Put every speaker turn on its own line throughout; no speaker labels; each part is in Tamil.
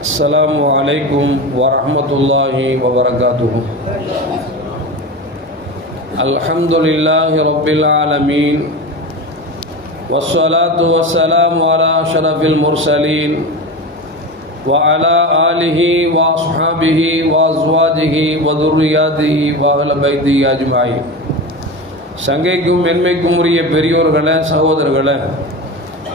السلام عليكم ورحمة الله وبركاته الحمد لله رب العالمين والصلاة والسلام على أشرف المرسلين وعلى آله وأصحابه وأزواجه وذرياته وأهل بيته أجمعين சங்கைக்கும் மென்மைக்கும் உரிய பெரியோர்களே சகோதரர்களே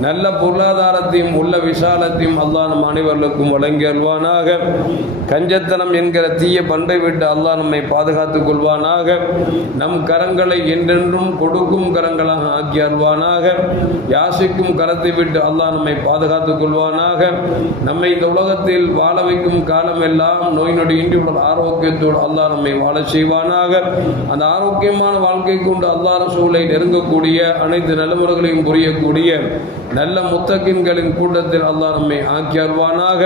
நல்ல பொருளாதாரத்தையும் உள்ள விசாலத்தையும் அல்லாஹ் நம் அனைவர்களுக்கும் வழங்கி அல்வானாக கஞ்சத்தனம் என்கிற தீய பண்பை விட்டு அல்லாஹ் நம்மை பாதுகாத்துக் கொள்வானாக. நம் கரங்களை என்றென்றும் கொடுக்கும் கரங்களாக ஆக்கி அல்வானாக யாசிக்கும் கரத்தை விட்டு அல்லாஹ் நம்மை பாதுகாத்துக் கொள்வானாக. நம்மை இந்த உலகத்தில் வாழ வைக்கும் காலம் எல்லாம் நோய் நொடி இன்றி உள்ள ஆரோக்கியத்தோடு அல்லாஹ் நம்மை வாழ செய்வானாக. அந்த ஆரோக்கியமான வாழ்க்கை கொண்டு அல்லாஹ் ரசூலை நெருங்கக்கூடிய அனைத்து நலமுறைகளையும் புரியக்கூடிய நல்ல முத்தகின்களின் கூட்டத்தில் அல்லாஹ் நம்மை ஆக்கி அருவானாக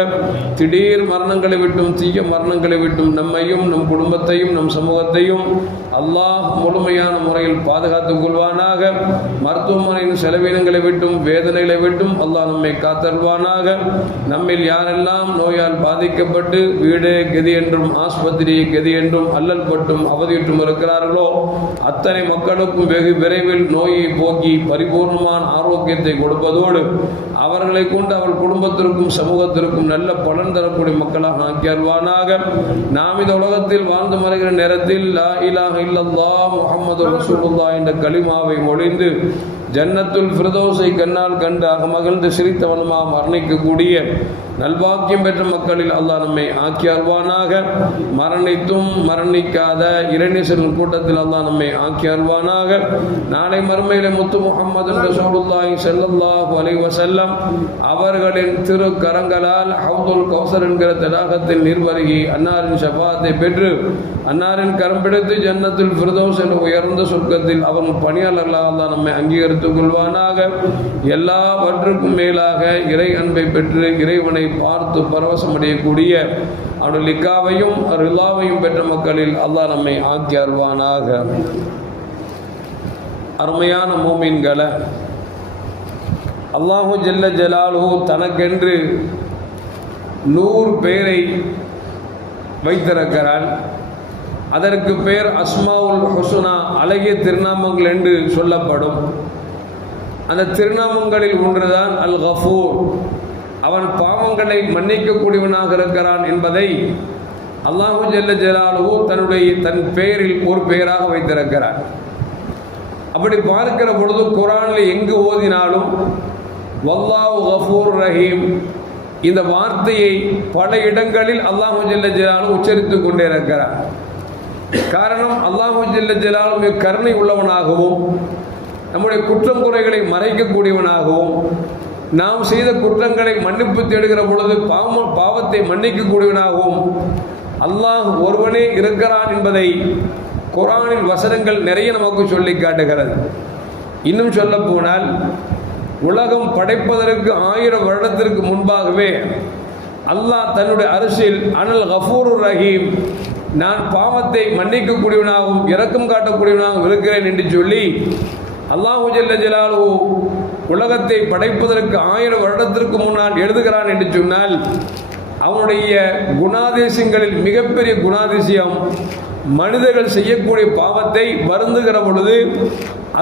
திடீர் மரணங்களை விட்டும் தீய மரணங்களை விட்டும் நம்மையும் நம் குடும்பத்தையும் நம் சமூகத்தையும் அல்லாஹ் முழுமையான முறையில் பாதுகாத்துக் கொள்வானாக. மருத்துவமனையின் செலவினங்களை விட்டும் வேதனைகளை விட்டும் அல்லாஹ் நம்மை காத்தருவானாக நம்மில் யாரெல்லாம் நோயால் பாதிக்கப்பட்டு வீடு கதி என்றும் ஆஸ்பத்திரி கதி என்றும் அல்லல் பட்டும் அவதியிட்டும் இருக்கிறார்களோ அத்தனை மக்களுக்கும் வெகு விரைவில் நோயை போக்கி பரிபூர்ணமான ஆரோக்கியத்தை கொடுப்பது அதோடு அவர்களை கொண்டு அவர் குடும்பத்திற்கும் சமூகத்திற்கும் நல்ல பலன் தரக்கூடிய மக்களாக ஆக்கியல்வானாக நாம் இந்த உலகத்தில் வாழ்ந்து மறைகிற நேரத்தில் லா இலாக இல்லல்லா முகமது ரசூலுல்லா என்ற களிமாவை ஒளிந்து ஜன்னத்துல் ஃபிரதோஸை கண்ணால் கண்டு மகிழ்ந்து சிரித்தவனமாக மரணிக்கக்கூடிய நல்வாக்கியம் பெற்ற மக்களில் அல்லாஹ் நம்மை ஆக்கி அல்வானாக மரணித்தும் மரணிக்காத இறைநேசரின் கூட்டத்தில் அல்லாஹ் நம்மை ஆக்கி அல்வானாக நாளை மறுமையில முத்து முகமது ரசூலுல்லாஹி ஸல்லல்லாஹு அலைஹி வஸல்லம் அவர்களின் திரு கரங்களால் ஹவுதுல் கௌசர் என்கிற தடாகத்தில் நீர்வருகி அன்னாரின் ஷபாத்தை பெற்று அன்னாரின் கரம் பிடித்து ஜன்னத்தில் ஃபிரதோஸ் என்ற உயர்ந்த சொர்க்கத்தில் அவன் பணியாளர்களாக அல்லாஹ் நம்மை அங்கீகரித்துக் கொள்வானாக. எல்லாவற்றுக்கும் மேலாக இறை அன்பை பெற்று இறைவனை பார்த்து பரவசம் அடையக்கூடிய அவனுடைய லிக்காவையும் ரிலாவையும் பெற்ற மக்களில் அல்லாஹ் நம்மை ஆக்கி அருவானாக அருமையான மூமீன்களை அல்லாஹு ஜெல்ல ஜலாலு தனக்கென்று நூறு பேரை வைத்திருக்கிறான். அதற்கு பேர் அஸ்மாவுல் ஹுசுனா அழகிய திருநாமங்கள் என்று சொல்லப்படும். அந்த திருநாமங்களில் ஒன்றுதான் அல் கஃபூர் அவன் பாவங்களை மன்னிக்கக்கூடியவனாக இருக்கிறான் என்பதை அல்லாஹு ஜல்ல ஜலாலு தன்னுடைய தன் பெயரில் ஒரு பெயராக வைத்திருக்கிறார். அப்படி பார்க்கிற பொழுது குரானில் எங்கு ஓதினாலும் வல்லாஹு கஃபூர் ரஹீம். இந்த வார்த்தையை பல இடங்களில் அல்லாஹு ஜல்ல ஜலாலு உச்சரித்து கொண்டே இருக்கிறார் காரணம் அல்லாஹு ஜல்ல ஜலாலு மிக கருணை உள்ளவனாகவும் நம்முடைய குற்றம் குறைகளை மறைக்கக்கூடியவனாகவும் நாம் செய்த குற்றங்களை மன்னிப்பு தேடுகிற பொழுது பாவ பாவத்தை மன்னிக்கக்கூடியவனாகவும் அல்லாஹ் ஒருவனே இருக்கிறான் என்பதை குரானின் வசனங்கள் நிறைய நமக்கு சொல்லி காட்டுகிறது. இன்னும் சொல்ல போனால் உலகம் படைப்பதற்கு ஆயிரம் வருடத்திற்கு முன்பாகவே அல்லாஹ் தன்னுடைய அரசில் அனல் கஃபூர் ரஹீம் நான் பாவத்தை மன்னிக்கக்கூடியவனாகவும் இரக்கம் காட்டக்கூடியவனாகவும் இருக்கிறேன் என்று சொல்லி அல்லாஹு ஜல்ல ஜலாலு உலகத்தை படைப்பதற்கு ஆயிரம் வருடத்திற்கு முன்னால் எழுதுகிறான் என்று சொன்னால் அவனுடைய குணாதேசங்களில் மிகப்பெரிய குணாதிசயம் மனிதர்கள் செய்யக்கூடிய பாவத்தை வருந்துகிற பொழுது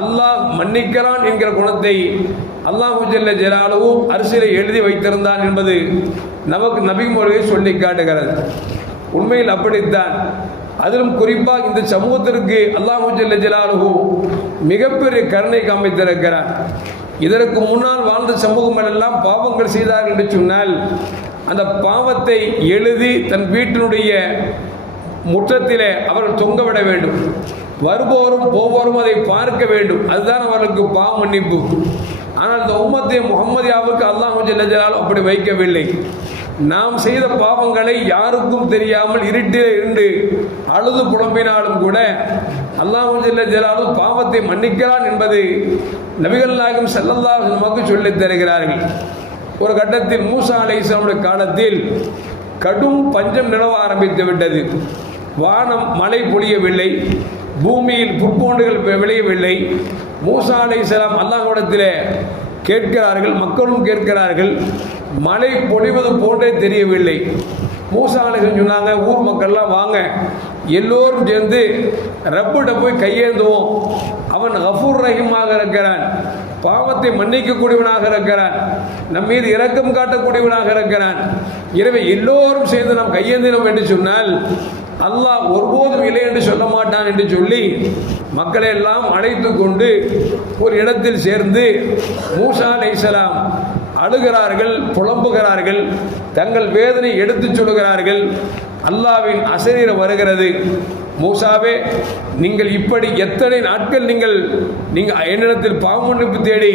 அல்லாஹ் மன்னிக்கிறான் என்கிற குணத்தை அல்லாஹு ஜல்ல ஜலாலுவும் அரசியலை எழுதி வைத்திருந்தான் என்பது நமக்கு நபிமுறையை சொல்லி காட்டுகிறது. உண்மையில் அப்படித்தான். அதிலும் குறிப்பாக இந்த சமூகத்திற்கு அல்லாஹு ஜல்ல ஜலாலுஹு மிகப்பெரிய கருணை காமித்திருக்கிறார். இதற்கு முன்னால் வாழ்ந்த சமூகம் எல்லாம் பாவங்கள் செய்தார்கள் என்று சொன்னால் அந்த பாவத்தை எழுதி தன் வீட்டினுடைய முற்றத்திலே அவர்கள் தொங்கவிட வேண்டும். வருபவரும் போவோரும் அதை பார்க்க வேண்டும். அதுதான் அவர்களுக்கு பாவ மன்னிப்பு. ஆனால் இந்த உம்மத்தை முகமதியாவுக்கு அல்லாஹ் ஜல்ல அப்படி வைக்கவில்லை. நாம் செய்த பாவங்களை யாருக்கும் தெரியாமல் இருட்டில் இருந்து அழுது புலம்பினாலும் கூட அல்லாஹு ஜல்ல ஜலாலும் பாவத்தை மன்னிக்கிறான் என்பது நபிகள் நாயகம் நமக்கு சொல்லித் தருகிறார்கள். ஒரு கட்டத்தில் மூசா அலை காலத்தில் கடும் பஞ்சம் நிலவ ஆரம்பித்து விட்டது. வானம் மழை பொழியவில்லை பூமியில் புற்போண்டுகள் விளையவில்லை. மூசா அலை இஸ்லாம் அல்லாஹ்விடத்திலே கேட்கிறார்கள் மக்களும் கேட்கிறார்கள். மழை பொழிவது போன்றே தெரியவில்லை. மூசா அலைகள் சொன்னாங்க ஊர் மக்கள்லாம் வாங்க. எல்லோரும் சேர்ந்து ரப்பிட்ட போய் கையேந்துவோம். அவன் கஃபூர் ரஹீமாக இருக்கிறான். பாவத்தை மன்னிக்கக்கூடியவனாக இருக்கிறான். நம் மீது இரக்கம் காட்டக்கூடியவனாக இருக்கிறான். எனவே எல்லோரும் சேர்ந்து நாம் கையேந்தினோம் என்று சொன்னால் அல்லாஹ் ஒருபோதும் இல்லை என்று சொல்ல மாட்டான் என்று சொல்லி மக்களை எல்லாம் அழைத்து கொண்டு ஒரு இடத்தில் சேர்ந்து மூசா அலை அழுகிறார்கள் புலம்புகிறார்கள் தங்கள் வேதனை எடுத்துச் சொல்கிறார்கள் அல்லாவின் அசரீரம் வருகிறது. மூசாவே நீங்கள் இப்படி எத்தனை நாட்கள் நீங்கள் நீங்கள் என்னிடத்தில் பாவமன்னிப்பு தேடி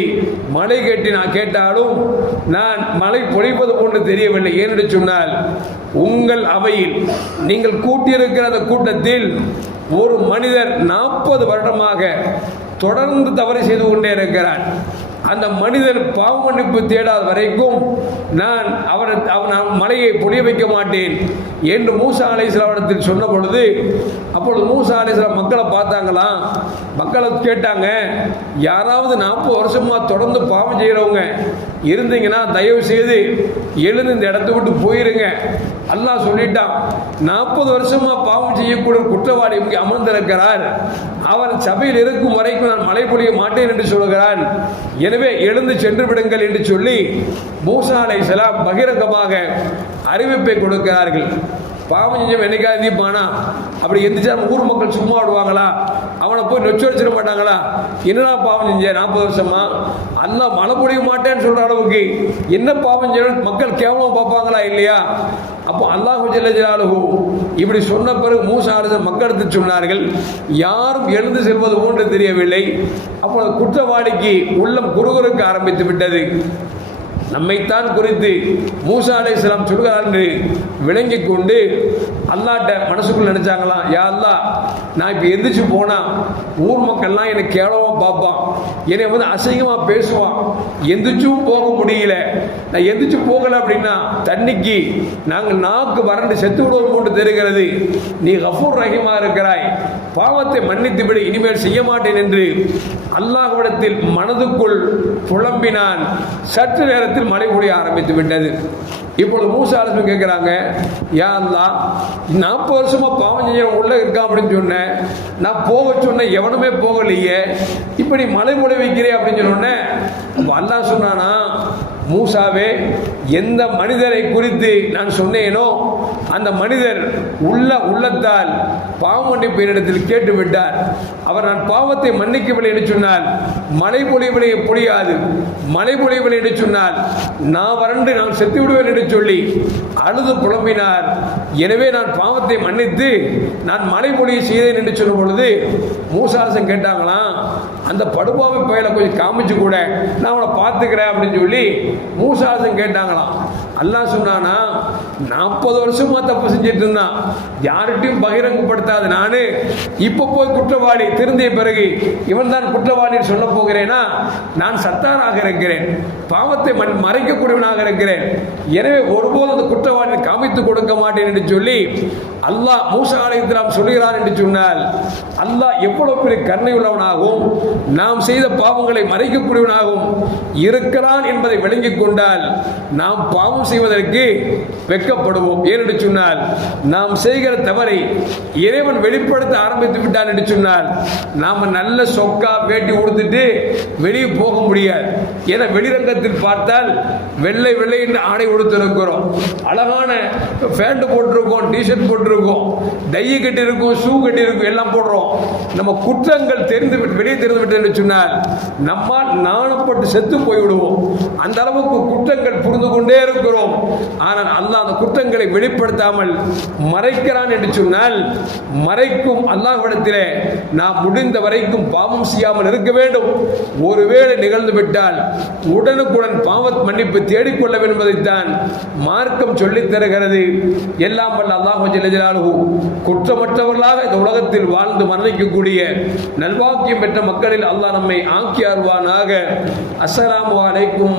மழை கேட்டு நான் கேட்டாலும் நான் மழை பொழிப்பது போன்று தெரியவில்லை. ஏனென்று சொன்னால் உங்கள் அவையில் நீங்கள் கூட்டியிருக்கிற அந்த கூட்டத்தில் ஒரு மனிதர் நாற்பது வருடமாக தொடர்ந்து தவறு செய்து கொண்டே இருக்கிறான் அந்த மனிதன் பாவ மன்னிப்பு தேடாத வரைக்கும் நான் அவரை அவன் மலையை பொழிய வைக்க மாட்டேன் என்று மூசா அலைஸ்லாவிடத்தில் சொன்ன பொழுது அப்பொழுது மூசா அலைஸ்லாம் மக்களை பார்த்தாங்களாம். மக்களை கேட்டாங்க யாராவது நாற்பது வருஷமாக தொடர்ந்து பாவம் செய்கிறவங்க இருந்தீங்கன்னா தயவு செய்து எழுந்து இந்த இடத்த விட்டு போயிருங்க. அல்லா சொல்லிட்டான் நாற்பது வருஷமா பாவம் செய்யக்கூடிய குற்றவாளி இங்கே அமர்ந்திருக்கிறார். அவர் சபையில் இருக்கும் வரைக்கும் நான் மழை பொழிய மாட்டேன் என்று சொல்கிறான் எனவே எழுந்து சென்று விடுங்கள் என்று சொல்லி மூசா அலைஹிஸ்ஸலாம் பகிரங்கமாக அறிவிப்பை கொடுக்கிறார்கள். பாவம் செஞ்சவன் என்னைக்காவது எந்திப்பானா அப்படி எந்திரிச்சா ஊர் மக்கள் சும்மா விடுவாங்களா அவனை போய் நொச்சு வச்சிட மாட்டாங்களா? என்னடா பாவம் செஞ்ச? நாற்பது வருஷமா? அல்ல மழை பொழிய மாட்டேன்னு சொல்ற அளவுக்கு என்ன பாவம் செய்யணும் மக்கள் கேவலம் பார்ப்பாங்களா இல்லையா? அப்போ அல்லாஹு ஜல்ல இப்படி சொன்ன பிறகு மூசா அரசர் மக்களுக்கு சொன்னார்கள் யாரும் எழுந்து செல்வது போன்று தெரியவில்லை. அப்போ குற்றவாளிக்கு உள்ளம் குறுகுறுக்க ஆரம்பித்து விட்டது. நம்மைத்தான் குறித்து மூசா அலைஹிஸ்ஸலாம் சொல்கிறார் என்று விளங்கி கொண்டு அல்லாட்ட மனசுக்குள் நினைச்சாங்களாம் யா அல்லா நான் இப்போ எந்திரிச்சு போனால் ஊர் மக்கள்லாம் என்னை கேவலமா பார்ப்பான். என்னை வந்து அசிங்கமாக பேசுவான். எந்திரிச்சும் போக முடியல. நான் எந்திரிச்சு போகலை அப்படின்னா தண்ணிக்கு நாங்கள் நாக்கு வறண்டு செத்து விடுவோம் போட்டு தெரிகிறது. நீ கஃபூர் ரஹிமா இருக்கிறாய். பாவத்தை மன்னித்து விடு இனிமேல் செய்ய மாட்டேன் என்று அல்லாஹ்விடத்தில் மனதுக்குள் புலம்பினான். சற்று நேரத்தில் மழை பொழிய ஆரம்பித்து விட்டது. இப்பொழுது மூசா அலசம் கேட்குறாங்க ஏன்னா நாற்பது வருஷமாக பாவம் செய்ய உள்ளே இருக்கான் அப்படின்னு சொன்னேன். நான் போக சொன்னேன் எவனுமே போகலையே. இப்படி மலை பொழி வைக்கிறேன் அப்படின்னு சொன்னேன் அப்போ அல்லாஹ் சொன்னானா? மூசாவே எந்த மனிதரை குறித்து நான் சொன்னேனோ அந்த மனிதர் உள்ள உள்ளத்தால் பாவ மன்னிப்பு என்னிடத்தில் கேட்டு விட்டார் அவர் நான் பாவத்தை மன்னிக்கவில்லை என்று சொன்னால் மழை பொழிவிலே பொழியாது. மழை பொழியவில்லை என்று சொன்னால் நான் வறண்டு நான் செத்து விடுவேன் என்று சொல்லி அழுது புலம்பினார். எனவே நான் பாவத்தை மன்னித்து நான் மழை பொழிய செய்தேன் என்று சொல்லும் பொழுது மூசாசன் கேட்டாங்களாம் அந்த படுபாவை பையனை கொஞ்சம் காமிச்சு கூட நான் அவனை பார்த்துக்கிறேன் அப்படின்னு சொல்லி மூசாசன் கேட்டாங்களாம். அல்லாஹ் சொன்னானா நாற்பது வருஷமா தப்பு செஞ்சுட்டு இருந்தான் யார்கிட்டையும் பகிரங்கப்படுத்தாது நானு. இப்போ போய் குற்றவாளி திருந்திய பிறகு இவன் தான் குற்றவாளி சொல்ல போகிறேனா? நான் சத்தாராக இருக்கிறேன் பாவத்தை மண் மறைக்கக்கூடியவனாக இருக்கிறேன். எனவே ஒருபோதும் அந்த குற்றவாளி காமித்து கொடுக்க மாட்டேன் என்று சொல்லி அல்லாஹ் மூசா அலைஹிஸ்ஸலாம் சொல்கிறார் என்று சொன்னால் அல்லாஹ் எவ்வளவு பெரிய கருணை உள்ளவனாகவும் நாம் செய்த பாவங்களை மறைக்கக்கூடியவனாகவும் இருக்கிறான் என்பதை விளங்கிக் கொண்டால் நாம் பாவம் செய்வதற்கு வெட்கப்படுவோம். ஏனென்று சொன்னால் நாம் செய்கிற தவறை இறைவன் வெளிப்படுத்த ஆரம்பித்து விட்டான் என்று சொன்னால் நாம் நல்ல சொக்கா வேட்டி உடுத்துட்டு வெளியே போக முடியாது. ஏன்னா வெளிரங்கத்தில் பார்த்தால் வெள்ளை வெள்ளை என்று ஆடை உடுத்திருக்கிறோம் அழகான பேண்ட் போட்டிருக்கோம் டிஷர்ட் போட்டிருக்கோம் டையை கட்டி இருக்கும் ஷூ கட்டி இருக்கும் எல்லாம் போடுறோம். நம்ம குற்றங்கள் தெரிந்து விட்டு வெளியே தெரிந்து விட்டு என்று சொன்னால் நம்மால் நாணப்பட்டு செத்து போய்விடுவோம். அந்த அளவுக்கு குற்றங்கள் புரிந்து கொண்டே இருக்கும் இருக்கிறோம் ஆனால் அல்லாஹ் அந்த குற்றங்களை வெளிப்படுத்தாமல் மறைக்கிறான் என்று சொன்னால் மறைக்கும் அல்லாஹ்விடத்திலே நாம் முடிந்த வரைக்கும் பாவம் செய்யாமல் இருக்க வேண்டும். ஒருவேளை நிகழ்ந்து விட்டால் உடனுக்குடன் பாவத் மன்னிப்பு தேடிக்கொள்ள வேண்டும் என்பதைத்தான் மார்க்கம் சொல்லித் தருகிறது. எல்லாம் வல்ல அல்லாஹ் ஜெல்லஜலாலுஹு குற்றமற்றவர்களாக இந்த உலகத்தில் வாழ்ந்து மரணிக்கக்கூடிய நல்வாக்கியம் பெற்ற மக்களில் அல்லாஹ் நம்மை ஆக்கி அருவானாக அஸ்ஸலாமு அலைக்கும்